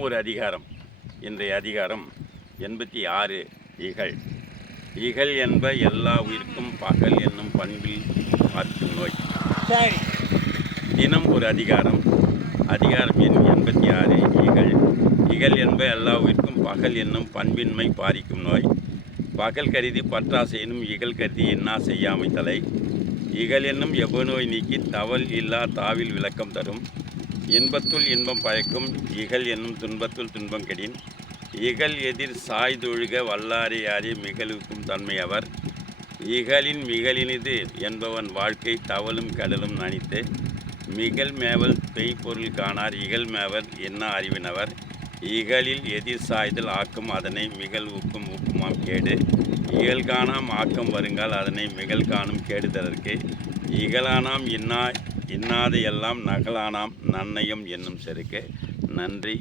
தினம் ஒரு அதிகாரம். இன்றைய அதிகாரம் 86. இகல். இகல் என்ப எல்லா உயிர்க்கும் பகல் என்னும் பண்பில் பார்க்கும் நோய். சரி. தினம் ஒரு அதிகாரம். அதிகாரம் எண் 86. இகல். இகல் என்ப எல்லா உயிர்க்கும் பகல் என்னும் பண்பின்மை பாரிக்கும் நோய். பகல் கருதி பற்றாசையினும் இகல் கருதி என்னா செய்யாமை தலை. இகல் என்னும் எவ்வநோய் நீக்கி தவல் இல்லா தாவில் விளக்கம் தரும். இன்பத்துள் இன்பம் பயக்கும் இகல் என்னும் துன்பத்துள் துன்பம் கெடின். இகல் எதிர் சாய்தொழுக வல்லாரையாரே மிகழுக்கும் தன்மை அவர். இகலின் மிகலினிது என்பவன் வாழ்க்கை தவளும் கடலும் நனித்து. மிகல் மேவல் பெய்பொருள் காணார் இகல் மேவர் என்ன அறிவினவர். இகலில் எதிர் சாய்தல் ஆக்கம் அதனை மிகல் ஊக்கும் ஊக்குமாம் கேடு. இகல் காணாம் ஆக்கம் வருங்கால் அதனை மிகல் காணும் கேடுதற்கு. இகலானாம் இன்னாத எல்லாம் நகலானாம் நன்னயம் என்னும் செருக்கு. நன்றி.